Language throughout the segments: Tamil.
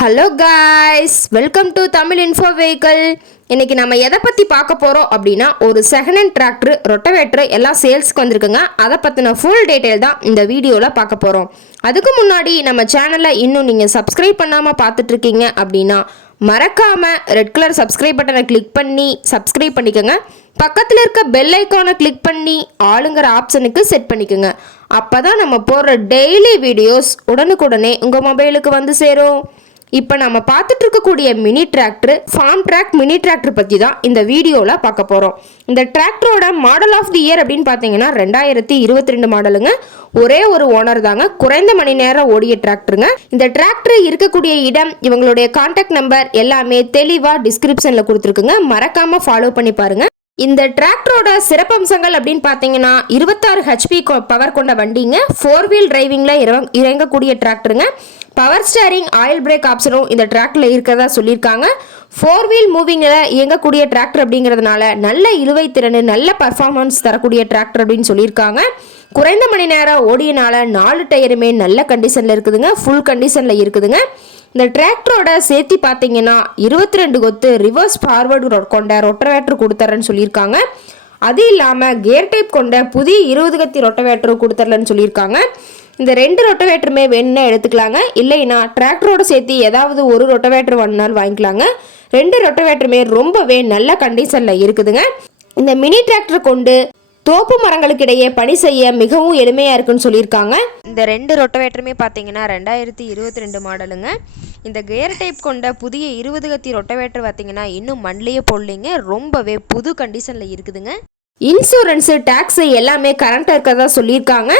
Hello guys, welcome to Tamil info vehicle. இன்னைக்கு நம்ம எதை பற்றி பார்க்க போகிறோம் அப்படின்னா, ஒரு செகண்ட் ஹேண்ட் டிராக்டர், ரொட்டவேட்டர் எல்லாம் சேல்ஸ்க்கு வந்திருக்குங்க. அதை பற்றின ஃபுல் டீட்டெயில் தான் இந்த வீடியோவில் பார்க்க போகிறோம். அதுக்கு முன்னாடி நம்ம சேனலை இன்னும் நீங்கள் சப்ஸ்கிரைப் பண்ணாமல் பார்த்துட்ருக்கீங்க அப்படின்னா மறக்காமல் ரெட் கலர் சப்ஸ்கிரைப் பட்டனை கிளிக் பண்ணி சப்ஸ்கிரைப் பண்ணிக்கோங்க. பக்கத்தில் இருக்க பெல் ஐக்கானை கிளிக் பண்ணி ஆளுங்கிற ஆப்ஷனுக்கு செட் பண்ணிக்கோங்க. அப்போ தான் நம்ம போடுற டெய்லி வீடியோஸ் உடனுக்குடனே உங்கள் மொபைலுக்கு வந்து சேரும். இப்போ நம்ம பார்த்துட்டு இருக்கக்கூடிய மினி டிராக்டர் ஃபார்ம்ட்ராக் மினி டிராக்டர் பற்றி தான் இந்த வீடியோவில் பார்க்க போகிறோம். இந்த டிராக்டரோட மாடல் ஆஃப் தி இயர் அப்படின்னு பார்த்தீங்கன்னா 2022 மாடலுங்க. ஒரே ஒரு ஓனர் தாங்க, குறைந்த மணி நேரம் ஓடிய டிராக்டருங்க. இந்த டிராக்டர் இருக்கக்கூடிய இடம், இவங்களுடைய கான்டாக்ட் நம்பர் எல்லாமே தெளிவாக டிஸ்கிரிப்ஷனில் கொடுத்துருக்குங்க. மறக்காமல் ஃபாலோ பண்ணி பாருங்க. இந்த டிராக்டரோட சிறப்பம்சங்கள் அப்படின்னு பார்த்தீங்கன்னா 26 ஹெச்பி பவர் கொண்ட வண்டிங்க. 4 வீல் டிரைவிங்கில் இறங்கக்கூடிய டிராக்டருங்க. பவர் ஸ்டேரிங், ஆயில் பிரேக் ஆப்ஷனும் இந்த டிராக்டரில் இருக்கிறதா சொல்லியிருக்காங்க. 4 வீல் மூவிங்கில் இயங்கக்கூடிய டிராக்டர் அப்படிங்கிறதுனால நல்ல இழுவை திறன், நல்ல பர்ஃபார்மன்ஸ் தரக்கூடிய டிராக்டர் அப்படின்னு சொல்லியிருக்காங்க. குறைந்த மணி நேரம் ஓடியனால 4 டயருமே நல்ல கண்டிஷனில் இருக்குதுங்க, ஃபுல் கண்டிஷனில் இருக்குதுங்க. இந்த டிராக்டரோட சேர்த்து பார்த்தீங்கன்னா 22 கொத்து ரிவர்ஸ் ஃபார்வர்டு கொண்ட ரொட்டவேட்டர் கொடுத்துறேன்னு சொல்லியிருக்காங்க. அது இல்லாமல் கேர் டைப் கொண்ட புதிய 20 கத்தி ரொட்டவேட்டரும் கொடுத்துறலன்னு சொல்லியிருக்காங்க. இந்த 2 ரொட்டவேட்டருமே வேணும்னா எடுத்துக்கலாங்க. இல்லைன்னா டிராக்டரோட சேர்த்து ஏதாவது ஒரு ரொட்டவேட்டர் வேணுனாலும் வாங்கிக்கலாங்க. 2 ரொட்டவேட்டருமே ரொம்பவே நல்ல கண்டிஷனில் இருக்குதுங்க. இந்த மினி டிராக்டர் கொண்டு தோப்பு மரங்களுக்கு இடையே பணி செய்ய மிகவும் எளிமையாக இருக்குன்னு சொல்லியிருக்காங்க. இந்த 2 ரொட்டவேட்டருமே பார்த்தீங்கன்னா 2022 மாடலுங்க. இந்த கியர் டைப் கொண்ட புதிய 20 கத்தி ரொட்டவேட்டர் பார்த்தீங்கன்னா இன்னும் மண்ணிலேயே போடலைங்க, ரொம்பவே புது கண்டிஷனில் இருக்குதுங்க. இன்சூரன்ஸு, டேக்ஸு எல்லாமே கரண்ட்டாக இருக்கிறதா சொல்லியிருக்காங்க.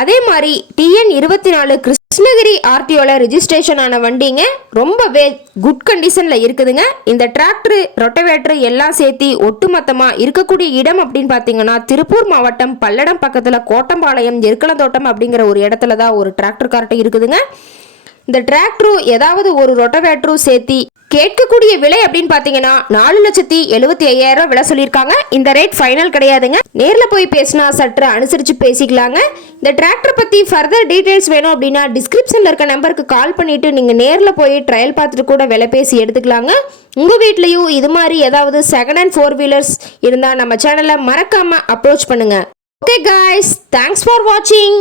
அதே மாதிரி TN 24 கிருஷ்ணகிரி RTOல ரிஜிஸ்ட்ரேஷன் ஆன வண்டிங்க. ரொம்பவே குட் கண்டிஷனில் இருக்குதுங்க. இந்த டிராக்டர், ரொட்டவேட்டர் எல்லாம் சேர்த்து ஒட்டுமொத்தமாக இருக்கக்கூடிய இடம் அப்படின்னு பார்த்தீங்கன்னா திருப்பூர் மாவட்டம் பல்லடம் பக்கத்தில் கோட்டம்பாளையம் எருக்கலந்தோட்டம் அப்படிங்கிற ஒரு இடத்துல தான் ஒரு டிராக்டர் கார்ட்டை இருக்குதுங்க. இந்த டிராக்டரும் ஏதாவது ஒரு ரொட்டவேட்டரும் சேர்த்து கேட்கக்கூடிய விலை அப்படின்னு பார்த்தீங்கன்னா 4,75,000 விலை சொல்லியிருக்காங்க. இந்த ரேட் ஃபைனல் கிடையாதுங்க. நேரில் போய் பேசினா சற்று அனுசரித்து பேசிக்கலாங்க. இந்த டிராக்டர் பற்றி ஃபர்தர் டீட்டெயில்ஸ் வேணும் அப்படின்னா டிஸ்கிரிப்ஷனில் இருக்க நம்பருக்கு கால் பண்ணிவிட்டு நீங்கள் நேரில் போய் ட்ரையல் பார்த்துட்டு கூட விலை பேசி எடுத்துக்கலாங்க. உங்கள் வீட்லேயும் இது மாதிரி ஏதாவது செகண்ட் ஹேண்ட் 4 வீலர்ஸ் இருந்தால் நம்ம சேனலை மறக்காமல் அப்ரோச் பண்ணுங்கள். ஓகே காய்ஸ், தேங்க்ஸ் ஃபார் வாட்சிங்.